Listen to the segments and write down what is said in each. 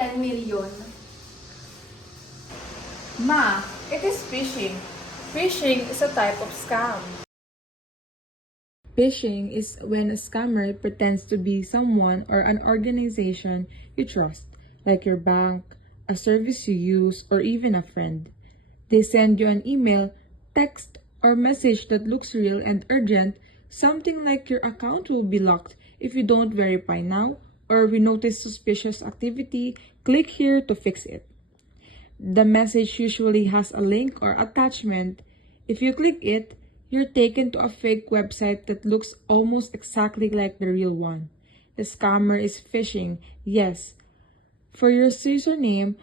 10 million. Ma, it is phishing. Phishing is a type of scam. Phishing is when a scammer pretends to be someone or an organization you trust, like your bank, a service you use, or even a friend. They send you an email, text, or message that looks real and urgent, something like your account will be locked if you don't verify now, or we notice suspicious activity, click here to fix it. The message usually has a link or attachment. If you click it, you're taken to a fake website that looks almost exactly like the real one. The scammer is phishing, yes, for your username,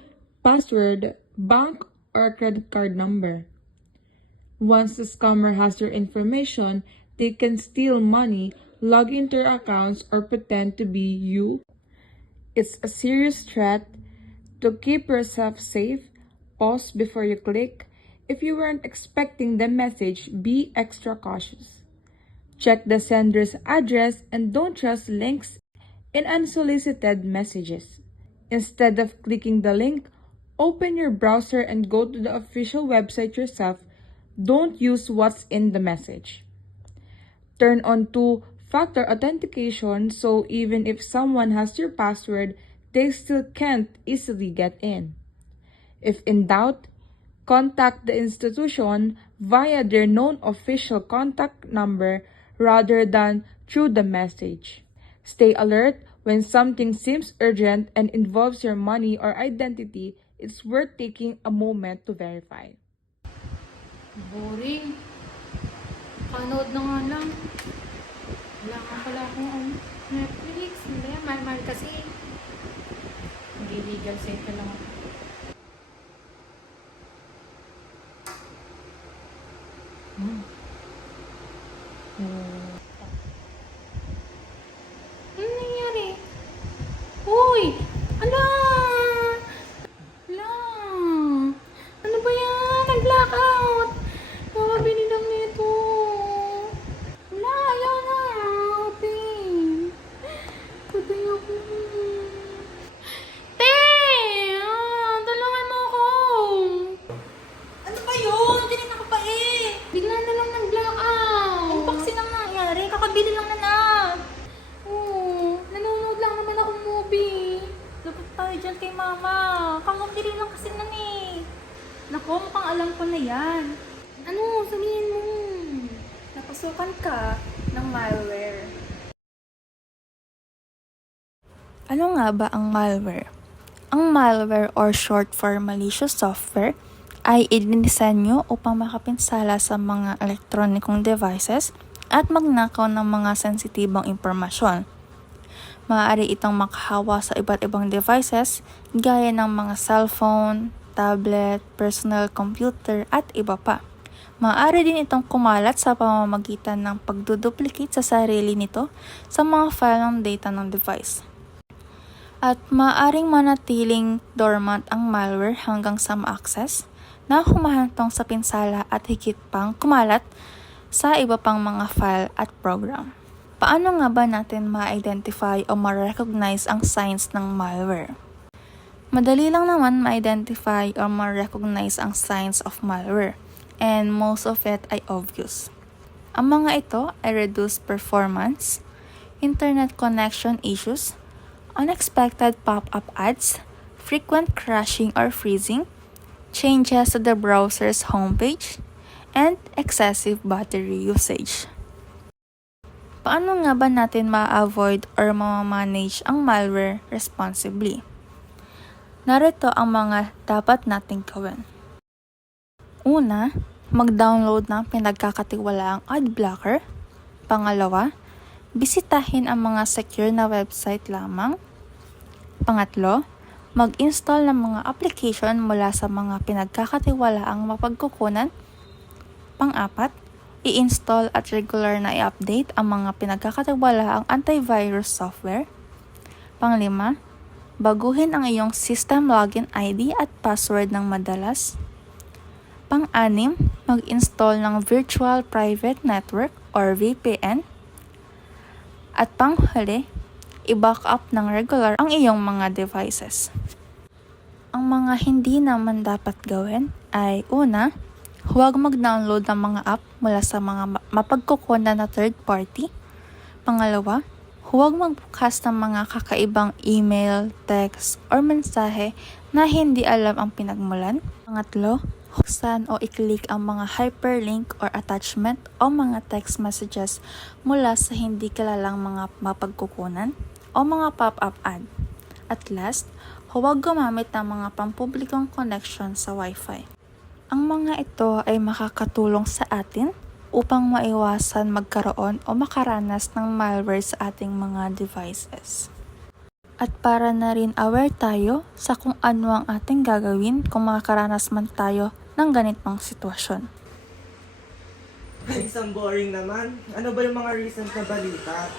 password, bank, or credit card number. Once the scammer has your information, they can steal money, log into your accounts, or pretend to be you. It's a serious threat. To keep yourself safe, pause before you click. If you weren't expecting the message, be extra cautious. Check the sender's address and don't trust links in unsolicited messages. Instead of clicking the link, open your browser and go to the official website yourself. Don't use what's in the message. Turn on two-factor authentication so even if someone has your password, they still can't easily get in. If in doubt, contact the institution via their known official contact number rather than through the message. Stay alert when something seems urgent and involves your money or identity. It's worth taking a moment to verify. Boring. Panood na nga lang. Wala nga pala akong Netflix. Hindi, mahal-mahal kasi. Hindi legal safe ka lang ako. Ano nangyari? Uy! Ala! Ala! Ano ba yan? Nag-blackout! Nakabili lang nito. Ala! Ayaw na! Open! Patay ako. Te! Tulungan mo ako! Ano ba yun? Ganito ka pa eh. Bigla na lang nag-blackout. Unboxing lang nangyari. Kakabili lang na. Oo. Nanonood lang naman akong movie. Lupit tayo dyan kay mama. Kakabili lang kasi nun eh. Naku, mukhang alam ko na yan. Ano? Sabihin mo. Napasukan ka ng malware. Ano nga ba ang malware? Ang malware or short for malicious software ay idinisenyo upang makapinsala sa mga elektronikong devices at magnakaw ng mga sensitibong impormasyon. Maaari itong makahawa sa iba't ibang devices gaya ng mga cellphone, tablet, personal computer at iba pa. Maaari din itong kumalat sa pamamagitan ng pagduduplicate sa sarili nito sa mga file ng data ng device. At maaaring manatiling dormant ang malware hanggang sa ma-access na humahantong sa pinsala at higit pang kumalat sa iba pang mga file at program. Paano nga ba natin ma-identify o ma-recognize ang signs ng malware? Madali lang naman ma-identify o ma-recognize ang signs of malware, and most of it ay obvious. Ang mga ito ay reduced performance, internet connection issues, unexpected pop-up ads, frequent crashing or freezing, changes to the browser's homepage, and excessive battery usage. Paano nga ba natin ma-avoid or ma-manage ang malware responsibly? Narito ang mga dapat nating gawin. Una, mag-download ng pinagkakatiwalaang ad blocker. Pangalawa, bisitahin ang mga secure na website lamang. Pangatlo, mag-install ng mga application mula sa mga pinagkakatiwalaang mapagkukunan. Pang-apat, i-install at regular na i-update ang mga pinagkakatiwalaang antivirus software. Pang-lima, baguhin ang iyong system login ID at password ng madalas. Pang-anim, mag-install ng Virtual Private Network or VPN. At panghuli, i-backup ng regular ang iyong mga devices. Ang mga hindi naman dapat gawin ay una, huwag mag-download ng mga app mula sa mga mapagkukunan na third party. Pangalawa, huwag magbukas ng mga kakaibang email, text, or mensahe na hindi alam ang pinagmulan. Pangatlo, buksan o i-click ang mga hyperlink or attachment o mga text messages mula sa hindi kilalang mga mapagkukunan o mga pop-up ad. At last, huwag gumamit ng mga pampublikong connection sa Wi-Fi. Ang mga ito ay makakatulong sa atin upang maiwasan magkaroon o makaranas ng malware sa ating mga devices. At para na rin aware tayo sa kung ano ang ating gagawin kung makakaranas man tayo ng ganitong sitwasyon. Isang boring naman. Ano ba yung mga recent na balita?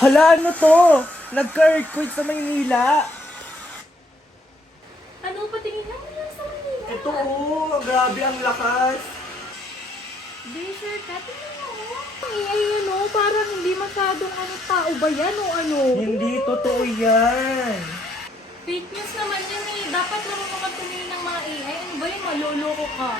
Hala, ano to? Nagka-earthquake sa Maynila. Ano patingin nga mo sa Manila? Ito grabe ang lakas. Sure ka, tingnan mo. Ay, parang hindi masyadong tao ba yan o ano? Hindi totoo yan. Fake news naman yan eh. Dapat marunong ka tumingin ng mga AI. Ano ba yung maloloko ka?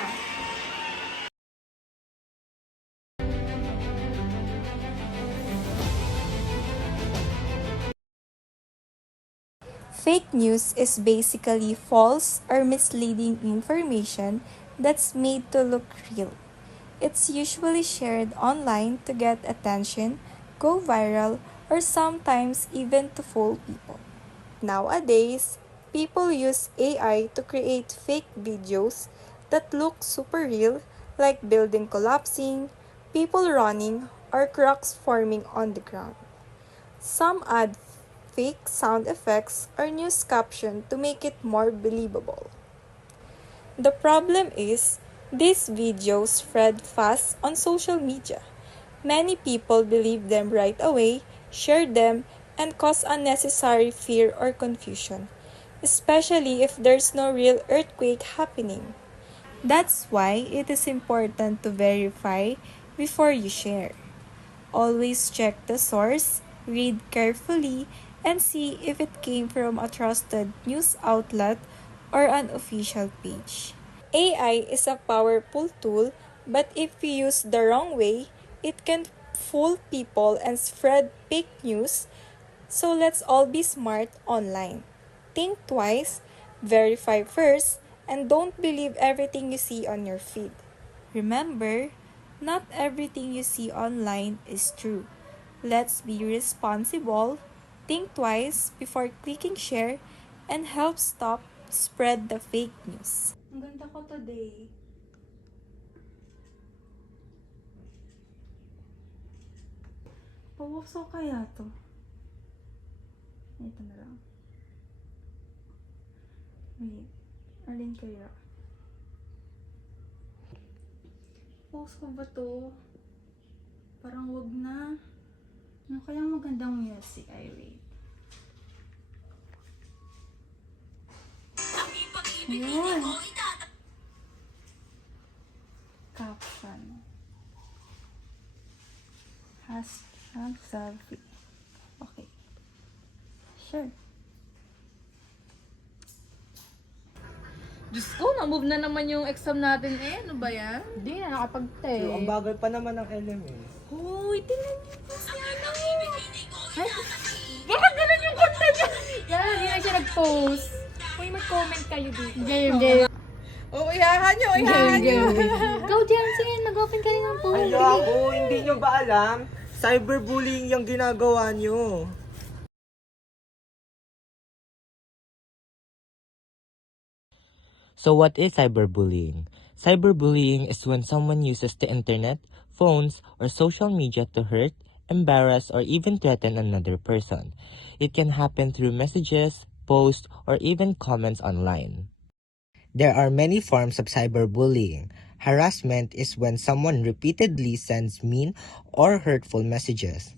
Fake news is basically false or misleading information that's made to look real. It's usually shared online to get attention, go viral, or sometimes even to fool people. Nowadays, people use AI to create fake videos that look super real, like building collapsing, people running, or cracks forming on the ground. Some add fake sound effects or news caption to make it more believable. The problem is, these videos spread fast on social media. Many people believe them right away, share them, and cause unnecessary fear or confusion, especially if there's no real earthquake happening. That's why it is important to verify before you share. Always check the source, read carefully, and see if it came from a trusted news outlet or an official page. AI is a powerful tool, but if you use the wrong way, it can fool people and spread fake news. So let's all be smart online. Think twice, verify first, and don't believe everything you see on your feed. Remember, not everything you see online is true. Let's be responsible, think twice before clicking share, and help stop spread the fake news. Ang ganda ko today. Pawakso kaya to? Ito na lang. Wait. Alin kaya? Post ko ba to? Parang wag na. Ano kaya magandang music? Ay, wait. Ayan. Caption. Hashtag selfie. Okay. Sure. Diyos ko, na-move na naman yung exam natin eh. Ano ba yan? Hindi na nakapag-te. Ang bagal pa naman ng LMS. Uy, tingnan niyo po si ano. Ay, bakit ganun yung content niya? Yan, hindi na siya nag-post. Uy, mag-comment kayo dito. Game, game. Oo, iyahan niyo, iyahan niyo. Go, Jansen! Mag-open ka rin ng phone. Ayoko, hindi nyo ba alam? Cyberbullying yung ginagawa nyo. So what is cyberbullying? Cyberbullying is when someone uses the internet, phones, or social media to hurt, embarrass, or even threaten another person. It can happen through messages, posts, or even comments online. There are many forms of cyberbullying. Harassment is when someone repeatedly sends mean or hurtful messages.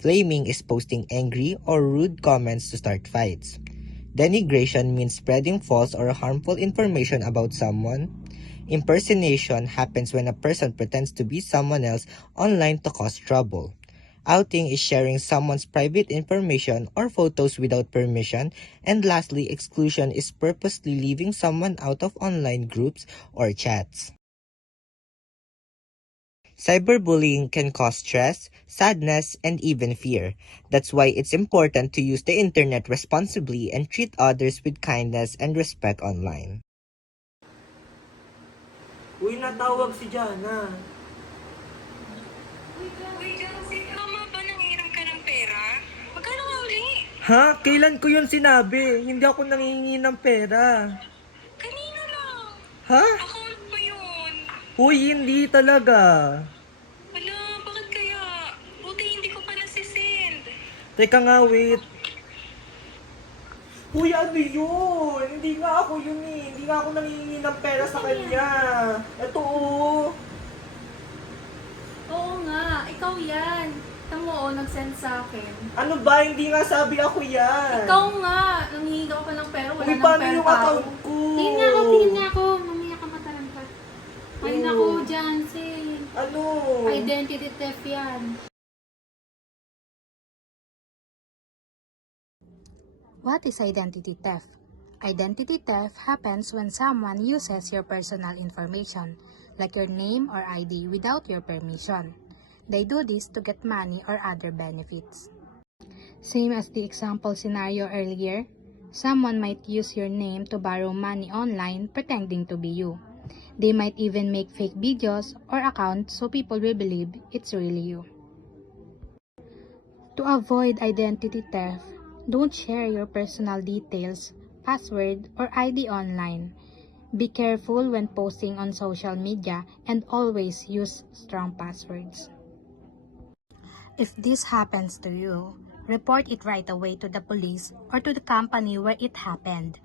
Flaming is posting angry or rude comments to start fights. Denigration means spreading false or harmful information about someone. Impersonation happens when a person pretends to be someone else online to cause trouble. Outing is sharing someone's private information or photos without permission. And lastly, exclusion is purposely leaving someone out of online groups or chats. Cyberbullying can cause stress, sadness, and even fear. That's why it's important to use the internet responsibly and treat others with kindness and respect online. Uy, natawag si Jana. Uy, Jancy, tama ba nangiram ka ng pera? Magkano nga uli? Ha? Kailan ko yun sinabi? Hindi ako nangihingi ng pera. Kanina lang. Ha? Account mo yun. Uy, hindi talaga. Wala, bakit kaya? Buti hindi ko pa nasisend. Teka nga, wait. Uy, ano yun? Hindi nga ako yun eh. Hindi nga ako nangihingi ng pera sa kanya. Ito oh. Oo nga, ikaw yan. Tamo, nag-send sa akin. Ano ba? Hindi nga sabi ako yan. Ikaw nga, nanghihingi ka pa ng pera, wala Uy, ng paano pera yung tao. account ko? Tingin nga ako. Mamaya ka mataranta. Ay, Oo. naku, Jancy. Ano? Identity theft yan. What is identity theft? Identity theft happens when someone uses your personal information, like your name or ID, without your permission. They do this to get money or other benefits. Same as the example scenario earlier, someone might use your name to borrow money online pretending to be you. They might even make fake videos or accounts so people will believe it's really you. To avoid identity theft, don't share your personal details, password, or ID online. Be careful when posting on social media and always use strong passwords. If this happens to you, report it right away to the police or to the company where it happened.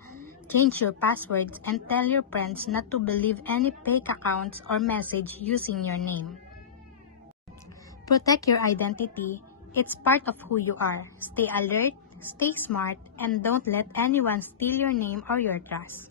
Change your passwords and tell your friends not to believe any fake accounts or message using your name. Protect your identity. It's part of who you are. Stay alert, stay smart, and don't let anyone steal your name or your trust.